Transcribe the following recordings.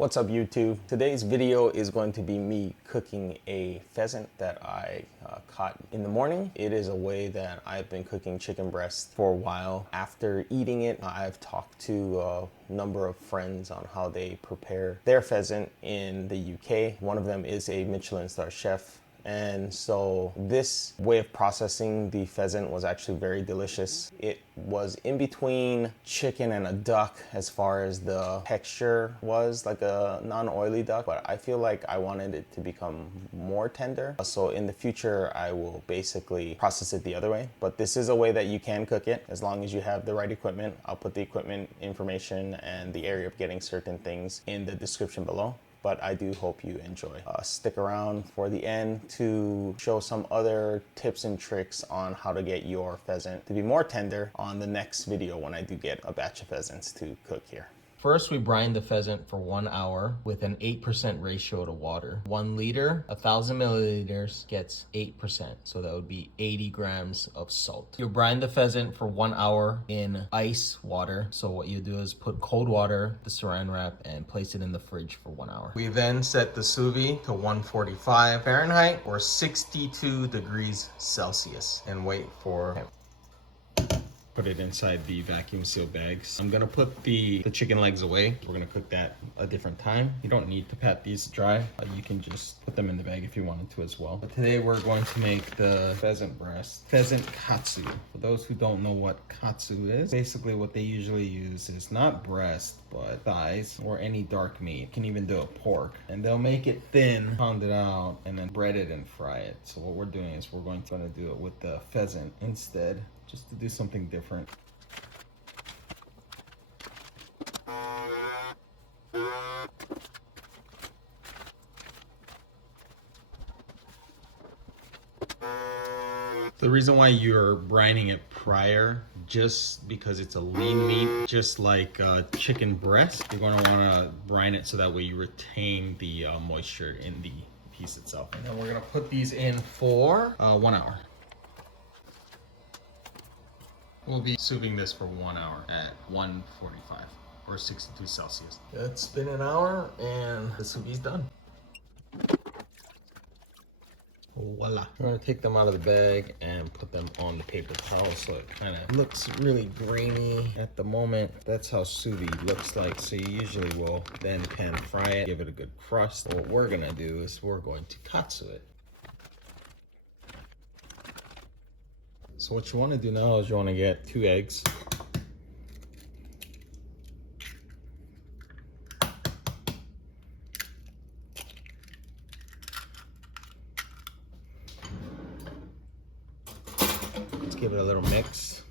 What's up YouTube? Today's video is going to be me cooking a pheasant that I caught in the morning. It is a way that I've been cooking chicken breast for a while. After eating it, I've talked to a number of friends on how they prepare their pheasant in the UK. One of them is a Michelin star chef. And so this way of processing the pheasant was actually very delicious. It was in between chicken and a duck as far as the texture was, like a non-oily duck, but I feel like I wanted it to become more tender. So in the future, I will basically process it the other way. But this is a way that you can cook it as long as you have the right equipment. I'll put the equipment information and the area of getting certain things in the description below. But I do hope you enjoy. Stick around for the end to show some other tips and tricks on how to get your pheasant to be more tender on the next video when I do get a batch of pheasants to cook here. First, we brine the pheasant for 1 hour with an 8% ratio to water. 1 liter, 1,000 milliliters gets 8%. So that would be 80 grams of salt. You brine the pheasant for 1 hour in ice water. So what you do is put cold water, the saran wrap, and place it in the fridge for 1 hour. We then set the sous vide to 145 Fahrenheit or 62 degrees Celsius and wait for put it inside the vacuum sealed bags. I'm gonna put the chicken legs away. We're gonna cook that a different time. You don't need to pat these dry. You can just put them in the bag if you wanted to as well. But today we're going to make the pheasant breast, pheasant katsu. For those who don't know what katsu is, basically what they usually use is not breast, but thighs or any dark meat. You can even do a pork. And they'll make it thin, pound it out, and then bread it and fry it. So what we're doing is we're going to do it with the pheasant instead, just to do something different. The reason why you're brining it prior, just because it's a lean meat, just like chicken breast, you're going to want to brine it so that way you retain the moisture in the piece itself. And then we're going to put these in for 1 hour. We'll be sous vide this for 1 hour at 145 or 62 Celsius. It's been an hour and the sous vide's done. Voila. I'm gonna take them out of the bag and put them on the paper towel so it kind of looks really grainy at the moment. That's how sous vide looks like. So you usually will then pan fry it, give it a good crust. What we're gonna do is we're going to katsu it. So what you want to do now is you want to get 2 eggs. Let's give it a little mix.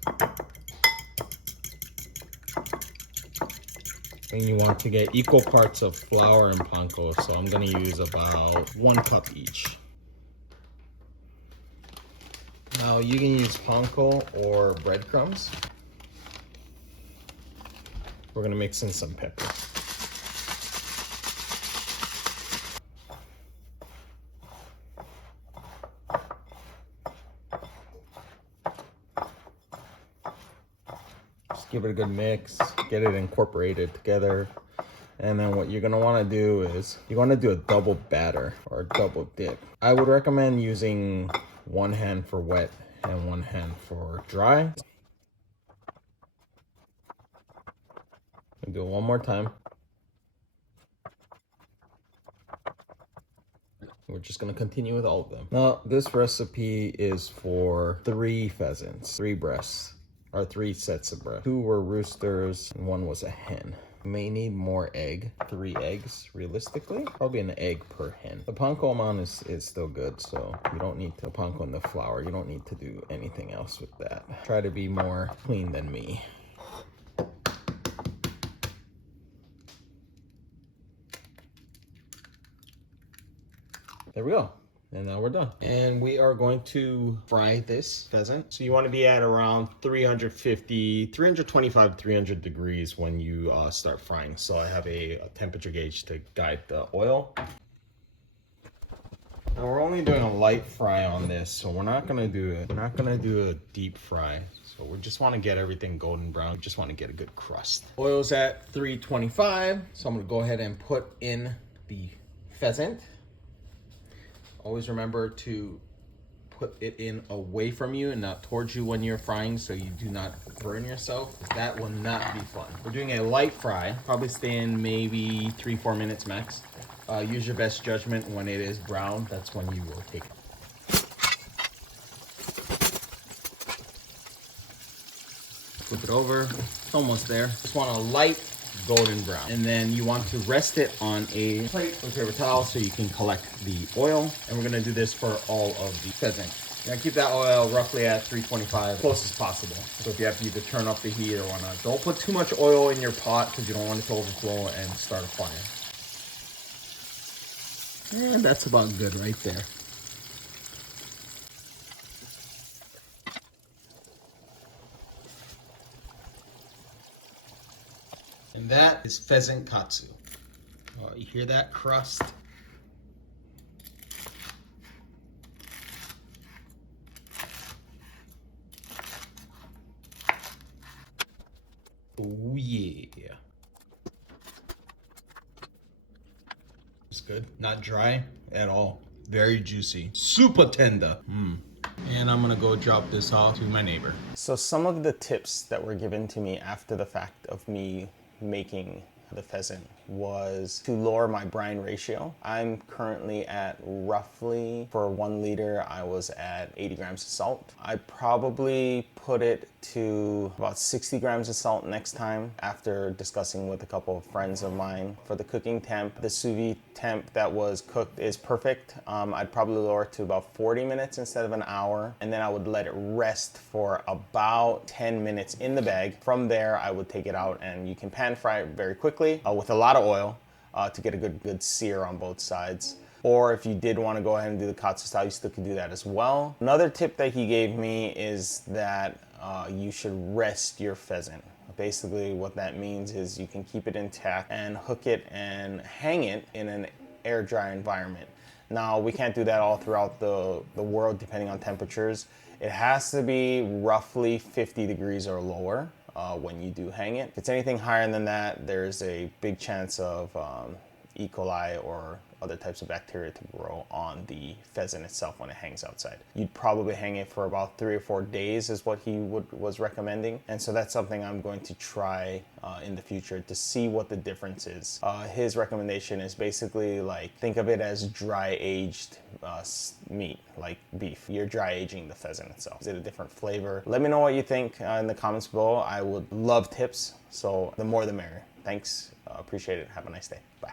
And you want to get equal parts of flour and panko. So I'm going to use about 1 cup each. Now you can use panko or breadcrumbs. We're gonna mix in some pepper. Just give it a good mix, get it incorporated together. And then what you're gonna wanna do is, you're gonna do a double batter or a double dip. I would recommend using 1 hand for wet and 1 hand for dry. I'll do it one more time. We're just gonna continue with all of them. Now, this recipe is for 3 pheasants, 3 breasts, or 3 sets of breasts. 2 were roosters and 1 was a hen. You may need more egg, 3 eggs realistically, probably an egg per hen. The panko amount is still good, so you don't need to panko in the flour. You don't need to do anything else with that. Try to be more clean than me. There we go. And now we're done. And we are going to fry this pheasant. So you want to be at around 325, 300 degrees when you start frying. So I have a temperature gauge to guide the oil. Now we're only doing a light fry on this, so we're not gonna do a deep fry. So we just want to get everything golden brown. We just want to get a good crust. Oil's at 325, so I'm gonna go ahead and put in the pheasant. Always remember to put it in away from you and not towards you when you're frying, so you do not burn yourself. That will not be fun. We're doing a light fry, probably stay in maybe 3-4 minutes max. Use your best judgment. When it is brown, that's when you will take it. Flip it over. It's almost there. Just want a light golden brown. And then you want to rest it on a plate with paper towel so you can collect the oil. And we're gonna do this for all of the pheasant. You're gonna keep that oil roughly at 325, close as possible. So if you have to either turn up the heat or whatnot, don't put too much oil in your pot because you don't want it to overflow and start a fire. And that's about good right there. And that is pheasant katsu. Oh, you hear that crust? Oh yeah. It's good. Not dry at all. Very juicy. Super tender. And I'm gonna go drop this off to my neighbor. So some of the tips that were given to me after the fact of me making the pheasant was to lower my brine ratio. I'm currently at roughly, for 1 liter, I was at 80 grams of salt. I probably put it to about 60 grams of salt next time after discussing with a couple of friends of mine. For the cooking temp, the sous vide temp that was cooked is perfect. I'd probably lower it to about 40 minutes instead of an hour, and then I would let it rest for about 10 minutes in the bag. From there, I would take it out and you can pan fry it very quickly with a lot of oil to get a good sear on both sides. Or if you did want to go ahead and do the katsu style, you still could do that as well. Another tip that he gave me is that you should rest your pheasant. Basically what that means is you can keep it intact and hook it and hang it in an air dry environment. Now we can't do that all throughout the world depending on temperatures. It has to be roughly 50 degrees or lower when you do hang it. If it's anything higher than that, there's a big chance of E. coli or other types of bacteria to grow on the pheasant itself when it hangs outside. You'd probably hang it for about 3 or 4 days is what he was recommending. And so that's something I'm going to try in the future to see what the difference is. His recommendation is basically like, think of it as dry aged meat, like beef. You're dry aging the pheasant itself. Is it a different flavor? Let me know what you think in the comments below. I would love tips, so the more the merrier. Thanks, appreciate it. Have a nice day. Bye.